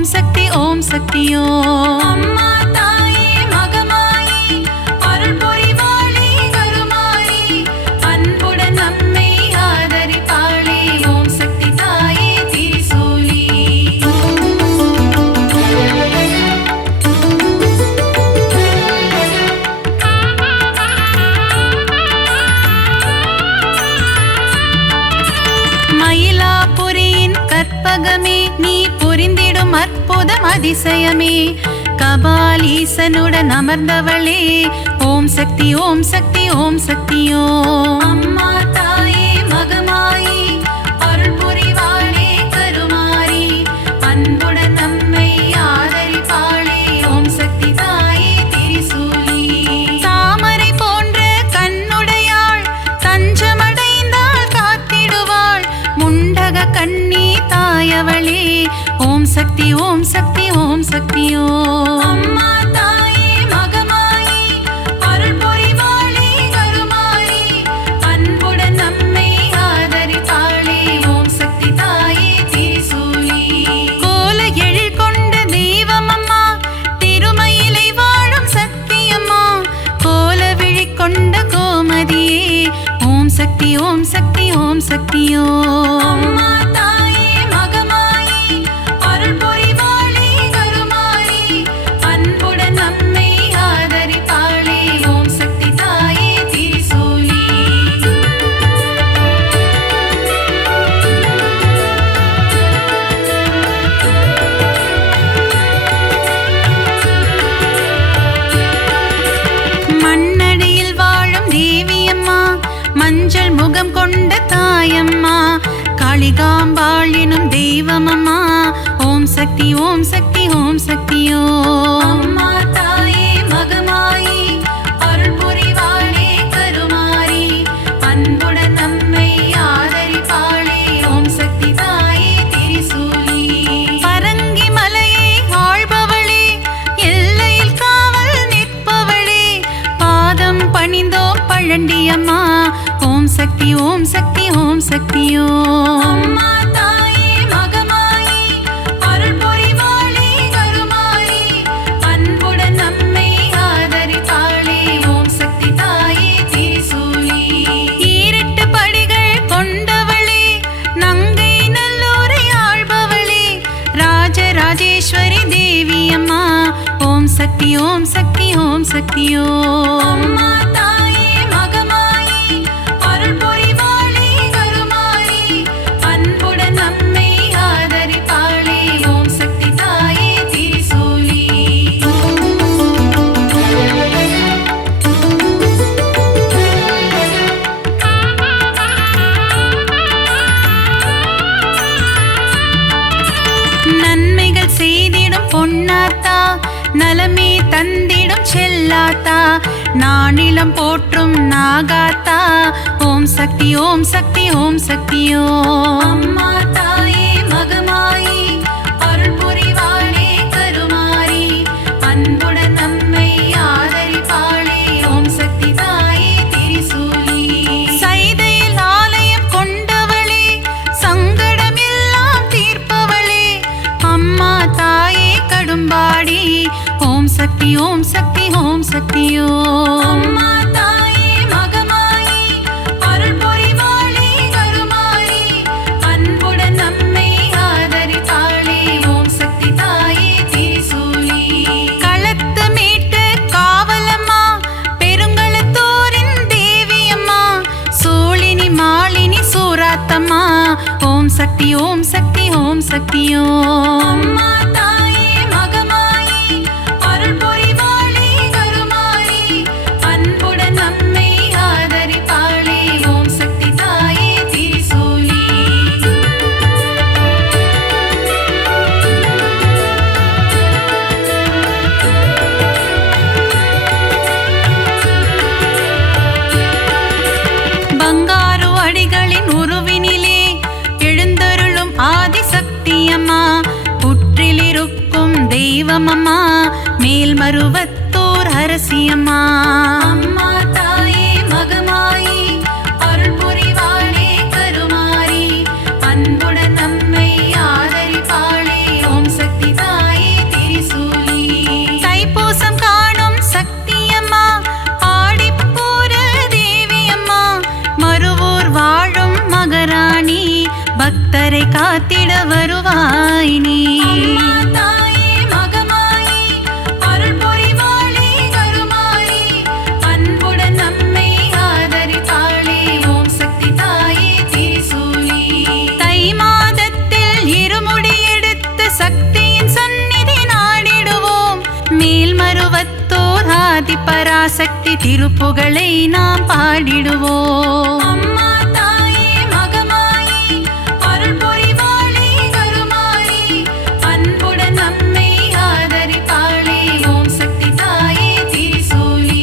சக்தி ஓம் சக்தியோ அம்மா தாயே மகமாயி அருள் புரிவாளே கருமாரி அன்புடன் நம்மை ஆதரிப்பாளே ஓம் சக்தி தாயே திரிசூலி மயிலாபுரியின் கற்பகமே நீ புரிந்திடும் அற்புதம் அதிசயமே கபாலீசனுடன் அமர்ந்தவளே ஓம் சக்தி ஓம் சக்தி ஓம் சக்தியோ அம்மா தாயே மகமாயி அருள் புரிவாளே கருமாரி அன்புடன் நம்மை ஆதரிப்பாளே ஓம் சக்தி தாயே திரிசூலி தாமரை போன்ற கண்ணுடையாள் தஞ்சமடைந்தால் காத்திடுவாள் முண்டக கண்ணி தாயவளே ஓம் சக்தி ஓம் சக்தி ஓம் சக்தியோ அம்மா தாயே மகமாயி அருள் புரிவாளே கருமாரி அன்புடன் நம்மை ஆதரிப்பாளே ஓம் சக்தி தாயே திரிசூலி கோல எழில் கொண்ட தெய்வமம்மா திருமயிலை வாழும் சக்தியம்மா கோல விழி கொண்ட கோமதியே ஓம் சக்தி ஓம் சக்தி ஓம் சக்தியோ அம்மா தாயே மகமாயி அருள் புரிவாளே கருமாரி அன்புடன் நம்மை ஆதரிப்பாளே ஓம் சக்தி தாயே திரிசூலி மண்ணடியில் வாழும் தேவியம்மா மஞ்சள் முகம் கொண்ட தாயம்மா காளிகாம்பாள் எனும் தெய்வமம்மா ஓம் சக்தி ஓம் சக்தி ஓம் சக்தியோ அம்மா தாயே மகமாயி அருள் புரிவாளே கருமாரி அன்புடன் நம்மை ஆதரிப்பாளே ஓம் சக்தி தாயே திரிசூலி பரங்கி மலையை ஆள்பவளே எல்லையில் காவல் நிற்பவளே பாதம் பணிந்தோம் பழண்டியம்மா ஓம் சக்தி ஓம் சக்தி ஓம் சக்தியோ அம்மா தாயே மகமாயி அருள் புரிவாளே கருமாரி அன்புடன் நம்மை ஆதரிப்பாளே ஓம் சக்தி தாயே திரிசூலி ஈரெட்டு படிகள் கொண்டவளே நங்கை நல்லூரை ஆள்பவளே ராஜராஜேஸ்வரி தேவியம்மா ஓம் சக்தி ஓம் சக்தி ஓம் சக்தியோ அம்மா தாயே மகமாயி அருள் புரிவாளே கருமாரி அன்புடன் நம்மை ஆதரிப்பாளே ஓம் சக்தி தாயே திரிசூலி நன்மைகள் செய்திடும் பொன்னாத்தா நலமே தந்திடும் செல்லாத்தா நானிலம் போற்றும் நாகாத்தா ஓம் சக்தி ஓம் சக்தி ஓம் சக்தியோ அம்மா தாயே மகமாயி அருள் புரிவாளே கருமாரி அன்புடன் நம்மை ஆதரிப்பாளே ஓம் சக்தி தாயே திரிசூலி சைதையில் ஆலயம் கொண்டவளே சங்கடம் எல்லாம் தீர்ப்பவளே அம்மா தாயே கடும்பாடி ஓம் சக்தி ஓம் சக்தி ஓம் சக்தியோ அம்மா தாயே மகமாயி அருள் புரிவாளே கருமாரி அன்புடன் நம்மை ஆதரிப்பாளே ஓம் சக்தி தாயே திரிசூலி களத்து மீட்டு காவலம்மா பெருங்களத்தோரின் தேவியம்மா சூழினி மாலினி சூராத்தம்மா ஓம் சக்தி ஓம் சக்தி ஓம் சக்தியோ அம்மா தாயே மகமாயி அருள் புரிவாளே கருமாரி அன்புடன் நம்மை ஆதரிப்பாளே ஓம் சக்தி தாயே திரிசூலி பங்காரு அடிகளின் உருவினிலே எழுந்தருளும் ஆதிசக்தியம்மா புற்றிலிருக்கும் தெய்வமம்மா மேல்மருவத்தூர் அரசியம்மா அம்மா தாயே மகமாயி அருள் புரிவாளே கருமாரி அன்புடன் நம்மை ஆதரிப்பாளே ஓம் சக்தி தாயே பக்தரை காத்திட வருவாய் நீ. அம்மா தாயே மகமாயி அருள் புரிவாளே கருமாயி அன்புடன் நம்மை ஆதரித்தாளே ஓம் சக்தி தாயே திரிசூலி. தை மாதத்தில் இருமுடி எடுத்து சக்தியின் சந்நிதி நாடிடுவோம். மேல்மருவத்தோர் ஆதி பராசக்தி திருப்புகழை நாம் பாடிடுவோம். அம்மா தாயே மகமாயி அருள் புரிவாளே கருமாயி அன்புடன் நம்மை ஆதரித்தாளே ஓம் சக்தி தாயே திரிசூலி.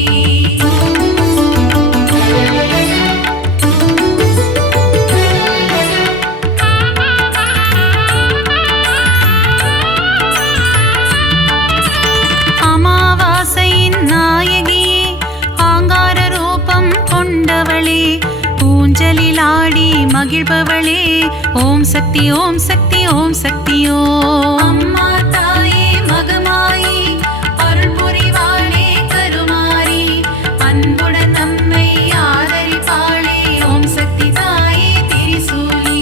அமாவாசையின் நாயகியே ஆங்கார ரூபம் கொண்டவளே ஊஞ்சலில் ஆடி மகிழ்பவளே ஓம் சக்தி ஓம் சக்தி ஓம் சக்தியோ. அம்மா தாயே மகமாயி அருள் புரிவாளே கருமாரி அன்புடன் நம்மை ஆதரிப்பாளே ஓம் சக்தி தாயே திரிசூலி.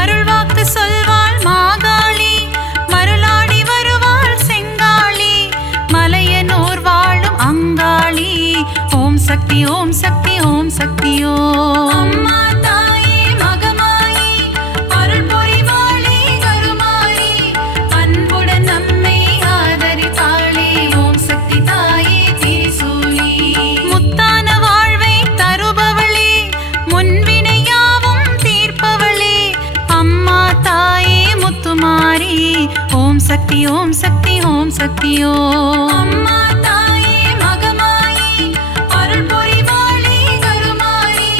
அருள்வாக்கு சொல்வாள் மாகாளி மருளாடி வருவாள் செங்காளி மலையனோர் வாழும் அங்காளி ஓம் சக்தி ஓம் சக்தி ஓம் சக்தியோ. அம்மா தாயே மகமாயி அருள் புரிவாளே கருமாரி அன்புடன் நம்மை ஆதரித்தாளே ஓம் சக்தி தாயே திரிசூலி. முத்தான வாழ்வை தருபவளே முன்வினையாவும் தீர்ப்பவளே அம்மா தாயே முத்துமாரி ஓம் சக்தி ஓம் சக்தி ஓம் சக்தியோ. அம்மா தாயே மகமாயி அருள் புரிவாளே கருமாரி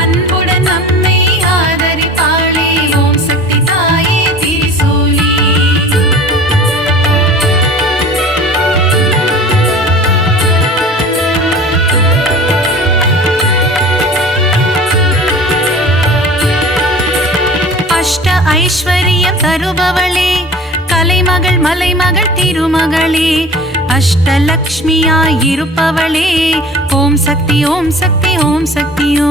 அன்புடன் நம்மை ஆதரித்தாளே ஓம் சக்தி தாயே திரிசூலி. அஷ்ட ஐஸ்வர்யம் தருபவளே கலைமகள் மலைமகள் திருமகளே அஷ்டலக்ஷ்மியாய் இருப்பவளே ஓம் சக்தி ஓம் சக்தி ஓம் சக்தியோ.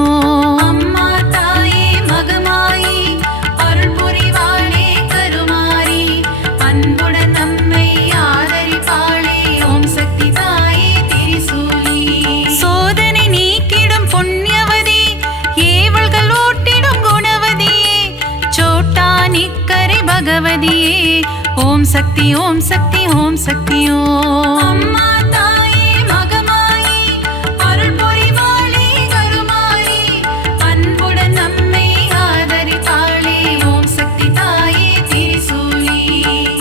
அம்மா தாயே மகமாயி அருள் புரிவாளே கருமாரி அன்புடன் நம்மை ஆதரிப்பாளே ஓம் சக்தி தாயே திரிசூலி. சோதனை நீக்கிடும் புண்ணியவதி ஏவல்கள் ஓட்டிடும் குணவதியே சோட்டா நிக்கரை பகவதியே ஓம் சக்தி ஓம் சக்தி ஓம் சக்தியோ. அம்மா தாயே மகமாயி அருள் புரிவாளே கருமாரி அன்புடன் நம்மை ஆதரித்தாளே ஓம் சக்தி தாயே திரிசூலி.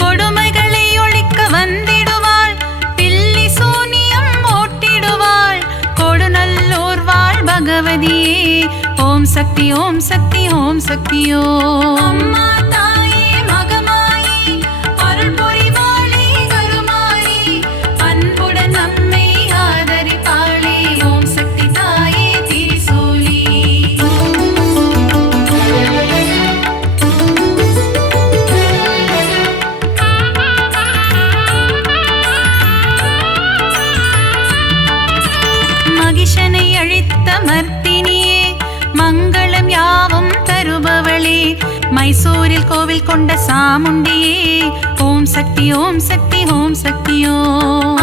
கொடுமைகளை ஒழிக்க வந்திடுவாள் பில்லி சூனியம் ஓட்டிடுவாள் கொடுநல்லோர் வாழ் பகவதியே ஓம் சக்தி ஓம் சக்தி ஓம் சக்தியோ. அம்மா தாயே மகமாயி அருள் புரிவாளே கருமாரி அன்புடன் நம்மை ஆதரித்தாளே ஓம் சக்தி தாயே திரிசூலி. மகிஷனை அழித்த மர்த்தினியே மங்களம் யாவும் தருபவளே மைசூரில் கோவில் கொண்ட சாமுண்டியே ஓம் சக்தி ஓம் சக்தி ஓம் சக்தியோ.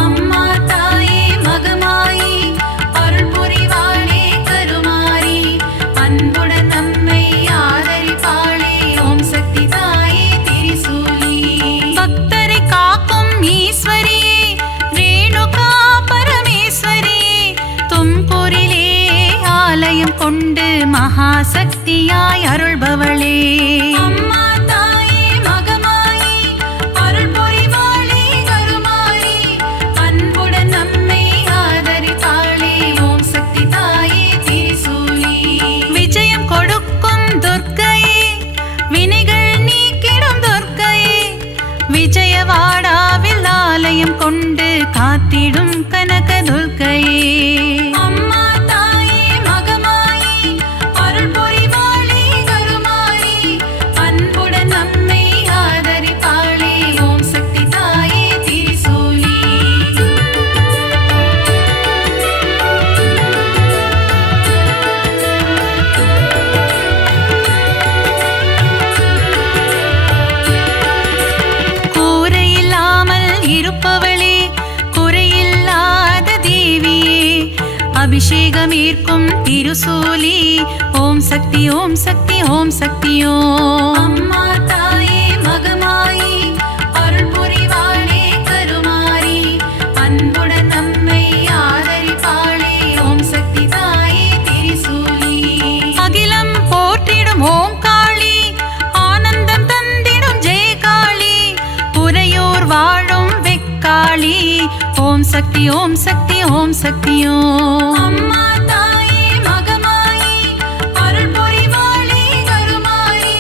அம்மா தாயே மகமாயி அருள் புரிவாளே கருமாரி அன்புடன் நம்மை ஆதரிப்பாளே ஓம் சக்தி தாயே திரிசூலி. பக்தரை காக்கும் ஈஸ்வரியே ரேணுகா பரமேஸ்வரியே தும்பூரிலே ஆலயம் கொண்டு மகாசக்தியாய் அருள்பவளே. அம்மா தாயே மகமாயி அருள் புரிவாளே கருமாரி அன்புடன் நம்மை ஆதரித்தாளே ஓம் சக்தி தாயே திரிசூலி. விஜயம் கொடுக்கும் துர்க்கையே வினைகள் நீக்கிடும் துர்க்கையே விஜயவாடாவில் ஆலயம் கொண்டு காத்திடும் கனக துர்க்கையே. அம்மா தாயே மகமாயி அருள் புரிவாளே கருமாரி அன்புடன் நம்மை ஆதரிப்பாளே ஓம் சக்தி தாயே திரிசூலி. அபிஷேகமேற்கும் திருசூலி ஓம் சக்தி ஓம் சக்தி ஓம் சக்தி ஓம். அம்மா தாயே மகமாயி அருள் புரிவாளே கருமாரி அன்புடன் நம்மை ஆதரிப்பாளே ஓம் சக்தி தாயே திரிசூலி. அகிலம் போற்றிடும் ஓம் காளி ஆனந்தம் தந்திடும் ஜெயகாளி உறையூர் வாழும் வெக்காளி ஓம் சக்தி ஓம் சக்தி ஓம் சக்தி ஓம். அம்மா தாயே மகமாயி அருள் புரிவாளே கருமாரி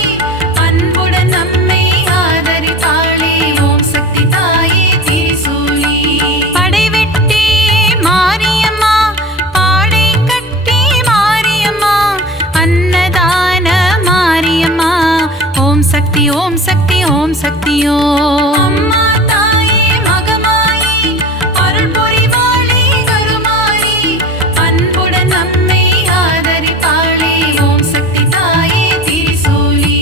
அன்புடன் நம்மை ஆதரிப்பாளே ஓம் சக்தி தாயே திரிசூலி. படைவெட்டி மாரியம்மா பாடை கட்டி மாரியம்மா அன்னதான மாரியம்மா ஓம் சக்தி ஓம் சக்தி ஓம் சக்தி ஓம். அம்மா தாயே மகமாயி அருள் புரிவாளே கருமாரி அன்புடன் நம்மை ஆதரிப்பாளே ஓம் சக்தி தாயே திரிசூலி.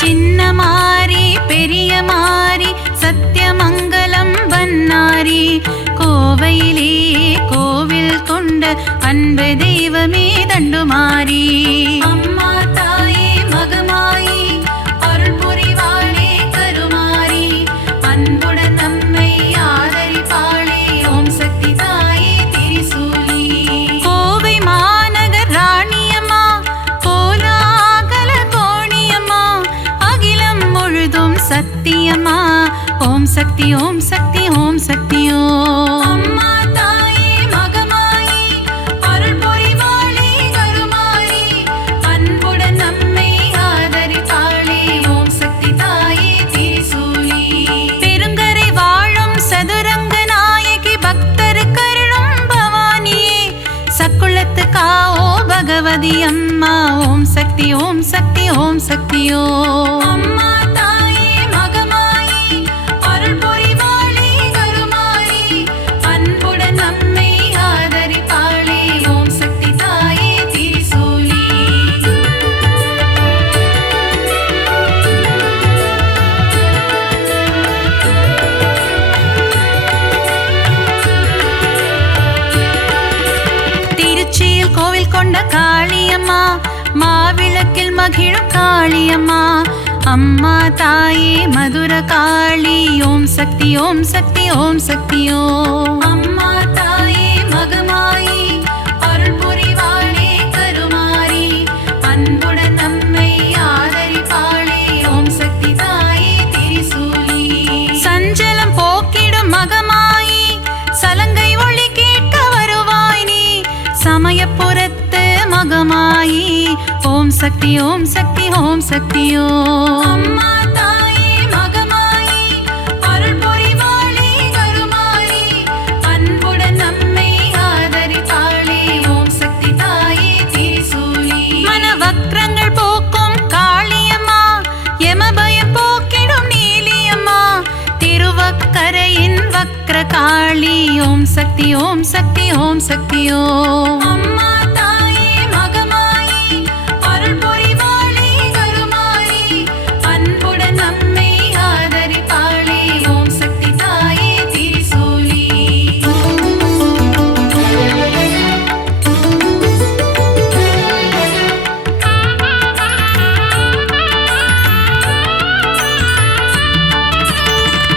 சின்ன மாரி பெரிய மாரி சத்தியமங்கலம் வன்னாரி கோவையிலே கோவில் கொண்ட அன்பு தெய்வமே தண்டுமாரி. அம்மா தாயே மகமாயி அருள் புரிவாளே கருமாரி அன்புடன் நம்மை ஆதரிப்பாளே ஓம் சக்தி தாயே திரிசூலி. கோவை மாநகர் ராணியம்மா கோலாகல கோணியம்மா அகிலம் முழுதும் சத்தியம்மா ஓம் சக்தி ஓம் சக்தி ஓம் சக்தி ஓம். அம்மா தாயே மகமாயி அருள் புரிவாளே கருமாரி அன்புடன் நம்மை ஆதரிப்பாளே ஓம் சக்தி தாயே திரிசூலி. பெருங்கரை வாழும் சதுரங்க நாயகி பக்தரு கருளும் பவானியே சக்குளத்து காவோ பகவதி அம்மா ஓம் சக்தி ஓம் சக்தி ஓம் சக்தி ஓம். அம்மா தாயே மகமாயி அருள் புரிவாளே கருமாரி அன்புடன் நம்மை ஆதரிப்பாளே ஓம் சக்தி தாயே திரிசூலி. திருச்சியில் கோவில் கொண்ட காளியம்மா மாவிளக்கில் மகிழும் காளியம்மா அம்மா தாயே மதுர காளி ஓம் சக்தி ஓம் சக்தி ஓம் சக்தி ஓம். அம்மா தாயே மகமாயி அருள் புரிவாளே கருமாரி அன்புடன் நம்மை ஆதரிப்பாளே ஓம் சக்தி தாயே திரிசூலி. சஞ்சலம் போக்கிடும் மகமாயி சலங்கை ஒளி கேட்க வருவாய் நீ சமயபுரத்து மகமாயி ஓம் சக்தி ஓம் சக்தி ஓம் சக்தி ஓம். அம்மா தாயே மகமாயி அருள் புரிவாளே கருமாரி அன்புடன் நம்மை ஆதரிப்பாளே ஓம் சக்தி தாயே திரிசூலி. மனவக்ரங்கள் போக்கும் காளியம்மா யமபயம் போக்கிடும் நீலியம்மா திருவக்கரையின் வக்ர காளி ஓம் சக்தி ஓம் சக்தி ஓம் சக்தி ஓம். அம்மா தாயே மகமாயி அருள் புரிவாளே கருமாரி அன்புடன் நம்மை ஆதரிப்பாளே ஓம் சக்தி தாயே திரிசூலி.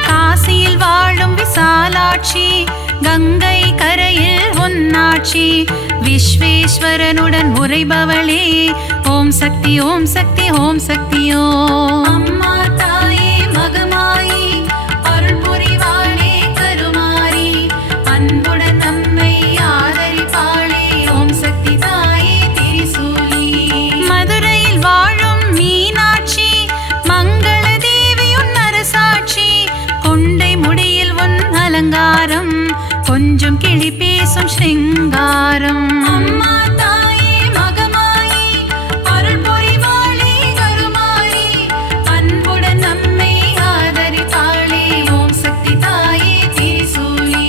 காசியில் வாழும் விசாலாட்சி கங்கை கரையில் உன்னாட்சி விஸ்வேஸ்வரனுடன் உரைபவளே ஓம் சக்தி ஓம் சக்தி ஓம் சக்தி ஓம். அம்மா தாயே மகமாயி அருள் புரிவாளே கருமாரி அன்புடன் நம்மை ஆதரிப்பாளே ஓம் சக்தி தாயே திரிசூலி. மதுரையில் வாழும் மீனாட்சி மங்கள தேவியுன் அரசாட்சி கொண்டை முடியில் உன் அலங்காரம் கொஞ்சம் கிளி பேசும் ஸ்ருங்காரம். அம்மா தாயே மகமாயி அருள் புரிவாளே கருமாரி அன்புடன் நம்மை ஆதரிப்பாளே ஓம் சக்தி தாயே திரிசூலி.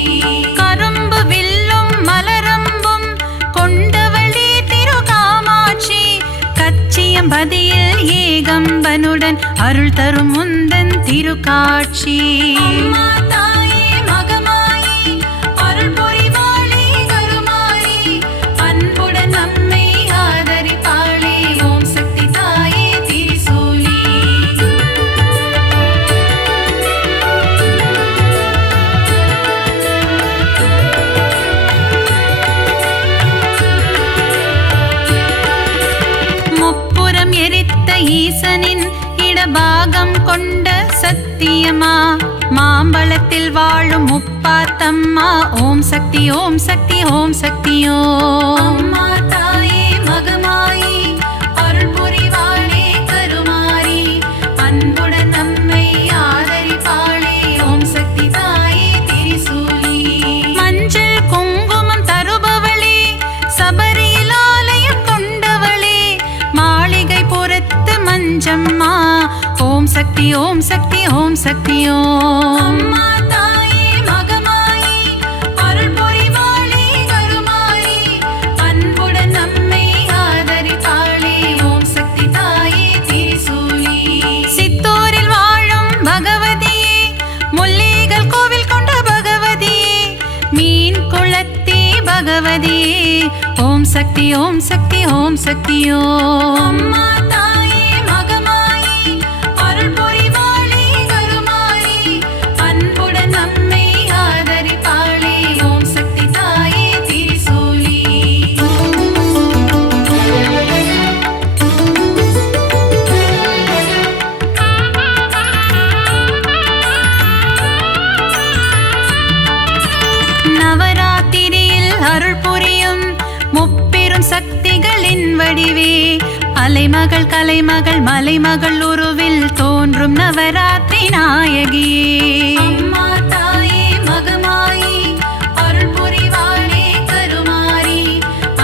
கரும்பு வில்லும் மலரம்பும் கொண்டவளே திரு காமாட்சி ஏகம்பனுடன் அருள் தரும் முந்தன் திருக்காட்சி. அம்மா தாயே மகமாயி அருள் புரிவாளே கருமாரி அன்புடன் நம்மை ஆதரிப்பாளே ஓம் சக்தி தாயே திரிசூலி. முப்புறம் எரித்த ஈசனின் இடபாகம் கொண்ட சத்தியமா மாம்பழத்தில் வாழும் முப்பாத்தம்மா ஓம் சக்தி ஓம் சக்தி ஓம் சக்தியோ. அம்மா தாயே மகமாயி அருள் புரிவாளே கருமாரி அன்புடன் நம்மை ஆதரிப்பாளே ஓம் சக்தி தாயே திரிசூலி. மஞ்சள் குங்குமம் தருபவளே சபரியில் ஆலயம் கொண்டவளே மாளிகை புறத்து மஞ்சம்மா ஓம் சக்தி ஓம் சக்தி ஓம் சக்தியோ. அம்மா தாயே மகமாயி அருள் புரிவாளே கருமாரி அன்புடன் நம்மை ஆதரிப்பாளே ஓம் சக்தி தாயே திரிசூலி. சித்தூரில் வாழும் பகவதியே முல்லைகள் கோவில் கொண்ட பகவதியே மீன் குளத்தி பகவதியே ஓம் சக்தி ஓம் சக்தி ஓம் சக்தியோ. அம்மா தாயே மகமாயி அருள் புரிவாளே கருமாரி அன்புடன் நம்மை ஆதரிப்பாளே ஓம் சக்தி தாயே திரிசூலி. நவராத்திரியில் அருள் புரியும் முப்பெரும் சக்திகளின் வடிவே அலைமகள் கலைமகள் மலைமகள் உருவில் தோன்றும் நவராத்திரி நாயகியே. அம்மா தாயே மகமாயி அருள் புரிவாளே கருமாரி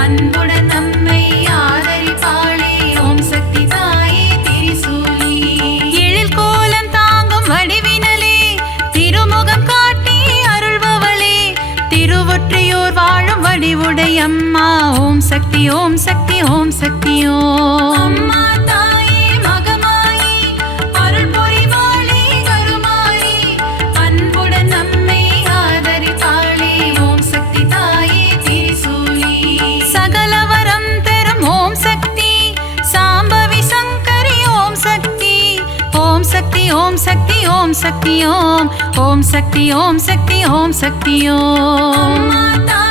அன்புடன் நம்மை ஆதரிப்பாளே ஓம் சக்தி தாயே திரிசூலி. எழில் கோலம் தாங்கும் வடிவினலே திருமுகம் காட்டி அருள்பவளே திருவொற்றியூர் வாழும் வடிவுடையம்மா ஓம் சக்தி ஓம் சக்தி ஓம் சக்தியோ. அம்மா தாயே மகமாயி அருள் புரிவாளே கருமாரி அன்புடன் நம்மை ஆதரிப்பாளே ஓம் சக்தி தாயே திரிசூலி. சகலவரம் தரும் ஓம் சக்தி சாம்பவி சங்கரி ஓம் சக்தி ஓம் சக்தி ஓம் சக்தி ஓம் சக்தி ஓம் ஓம் சக்தி ஓம் சக்தி ஓம் சக்தியோ. அம்மா தாயே